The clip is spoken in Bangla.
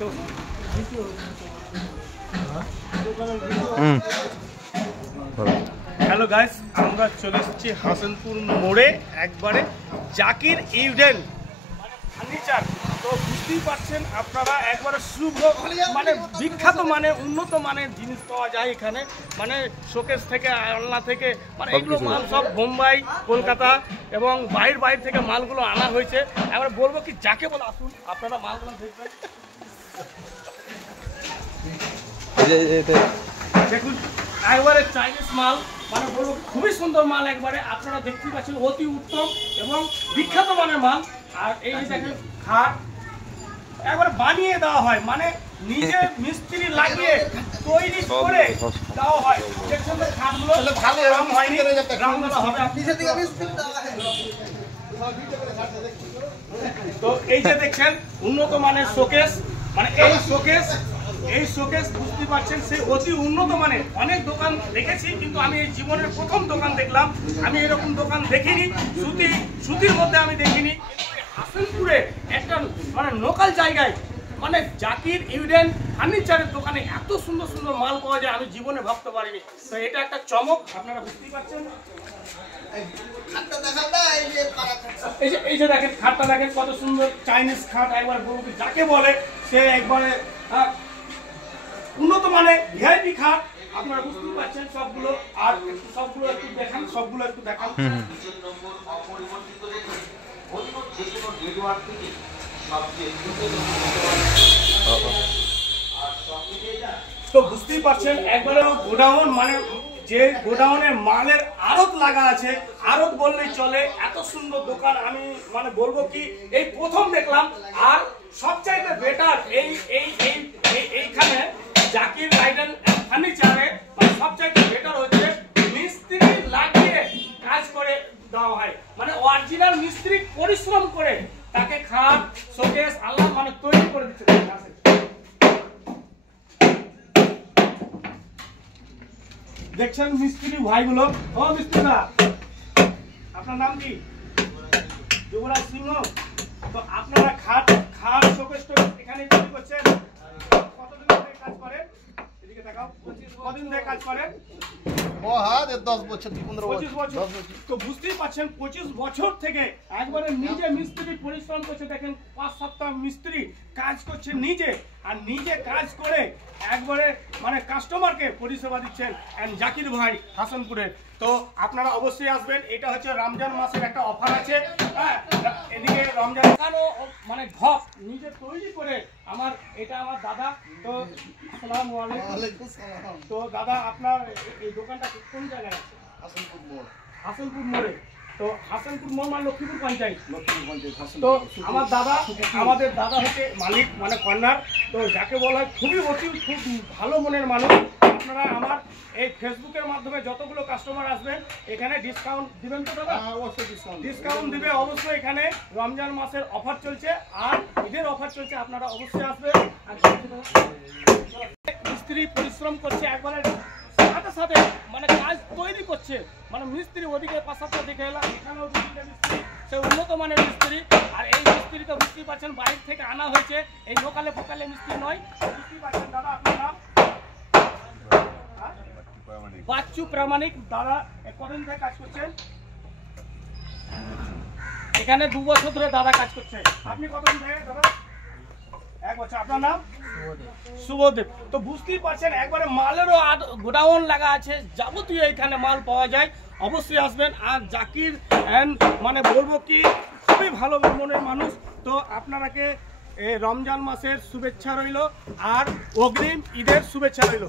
তো হ্যালো গাইস, আমরা চলে এসেছি হাসানপুর মোড়ে একবারে জাকির ইভেন ফার্নিচার। তো বুঝতেই পারছেন আপনারা, একবারে শুভ মানে বিখ্যাত মানে উন্নত মানের জিনিস পাওয়া যায় এখানে, মানে শোকেস থেকে আলনা থেকে, মানে এগুলো মাল সব বোম্বাই, কলকাতা এবং বাইরে থেকে মালগুলো আনা হয়েছে। এবার বলবো কি, যাকে বলে আসুন আপনারা মালগুলো দেখবেন। দেখুন একবারে চাইনিজ মাল, মানে বলবো খুবই সুন্দর মাল, একবারে আপনারা দেখতেই পাচ্ছেন অতি উত্তম এবং বিখ্যাত মানের মাল। আর এই যে দেখেন খাট একবারে বানিয়ে দেওয়া হয়, মানে নিজে মিস্ত্রি লাগিয়ে তৈরি করে দেওয়া হয়। দেখছেন খাটগুলো ভালো রং হয়নি, রং দেওয়া হবে। তো এই যে দেখছেন উন্নত মানের শোকেস, মানে এই শোকেস বুঝতে পারছেন সেই অতি উন্নত মানের। অনেক দোকান দেখেছি কিন্তু আমি এই জীবনের প্রথম দোকান দেখলাম। আমি এরকম দোকান দেখিনি, সুতির মধ্যে আমি দেখিনি। হাসানপুরে একটা মানে লোকাল জায়গায়, মানে জাকির ইভেন ফার্নিচারের দোকানে এত সুন্দর সুন্দর মাল পাওয়া যায় আমি জীবনে ভাবতে পারিনি। তো এটা একটা চমক, আপনারা বুঝতেই পারছেন। এই যে দেখেন খাটটা দেখেন কত সুন্দর চাইনিজ খাট, একবার বলবো যাকে বলে সে একবারে উন্নত মানে ভিআইপি খাট, আপনারা বুঝতেই পারছেন সবগুলো। আর সবগুলো একটু দেখান, তো বুঝতেই পারছেন একবারে গোডাউন, মানে যে গোডাউনের মালের আড়ত লাগা আছে, আড়ত বললেই চলে। এত সুন্দর দোকান আমি মানে বলবো কি এই প্রথম দেখলাম। আর সবচাইতে বেটার এইখানে জাকির ইভেন ফার্নিচারে সবচাইতে বেটার হচ্ছে মিস্ত্রি লাগিয়ে কাজ করে দেওয়া হয়, মানে অরিজিনাল মিস্ত্রি পরিশ্রম করে তাকে খাট শোকেস আল্লাহ মানে তৈরি করে দিচ্ছে। দেখছেন মিস্ত্রি ভাইগুলো। ও মিস্ত্রি দা, আপনার নাম কি? যুবরাজ সিংহ। তো আপনারা খাট শোকেস এখানে তৈরি করছেন, কতদিন ধরে কাজ করেন? এদিকে দেখাও, কতদিন ধরে কাজ করেন? 10 বছর 15 বছর। তো বুঝতেই পারছেন 25 বছর থেকে একবারে নিজে মিস্ত্রি পরিশ্রম করছে। দেখেন 5-7টা মিস্ত্রি কাজ করছে নিজে, আর নিজে কাজ করে একবারে মানে কাস্টমারকে পরিষেবা দিচ্ছেন জাকির ভাই হাসানপুরের। তো আপনারা অবশ্যই আসবেন। এটা হচ্ছে রমজান মাসের একটা অফার আছে। হ্যাঁ, এদিকে রমজান মানে ঘপ নিজে তৈরি করে এটা আমার দাদা। তো আসসালামু আলাইকুম। তো দাদা আপনার এই দোকানটা কোন জায়গায় আছে? হাসানপুর মোড়ে। তো হাসানপুর মোড় মানে লক্ষ্মীপুর পঞ্চায়েত। তো আমাদের দাদা হচ্ছে মালিক, মানে কর্নার। তো যাকে বলা হয় খুব ভালো মনের মানুষ। আপনারা আমার এই ফেসবুকের মাধ্যমে যতগুলো কাস্টমার আসবেন এখানে ডিসকাউন্ট দিবেন তো দাদা? অবশ্যই ডিসকাউন্ট দিবে অবশ্যই। এখানে রমজান মাসের অফার চলছে আর ঈদের অফার চলছে, আপনারা অবশ্যই আসবেন। মিস্ত্রি পরিশ্রম করছে একবারে সাথে মানে কাজ তৈরি করছে, মানে মিস্ত্রি ওদিকে 5-7টা দিকে এলাম, এখানেও মিস্ত্রি, সে উন্নত মানের মিস্ত্রি। আর এই মিস্ত্রি তো বুঝতেই পারছেন বাইরে থেকে আনা হয়েছে, এই লোকালে ফোকালে মিস্ত্রি নয়। বুঝতেই পারছেন দাদা আপনার নাম? বাচ্চু প্রামাণিক। দাদা কতদিন থেকে কাজ করছেন এখানে? 2 বছর ধরে দাদা কাজ করছে। আপনি কতদিন থেকে দাদা? 1 বছর। আপনার নাম? শুভদেব। তো বুঝতেই পারছেন একবারে মালেরও গোডাউন লাগা আছে, যাবতীয় এখানে মাল পাওয়া যায়। অবশ্যই আসবেন। আর জাকির মানে বলবো কি খুবই ভালো মনের মানুষ। তো আপনারাকে রমজান মাসের শুভেচ্ছা রইল আর অগ্রিম ঈদের শুভেচ্ছা রইল।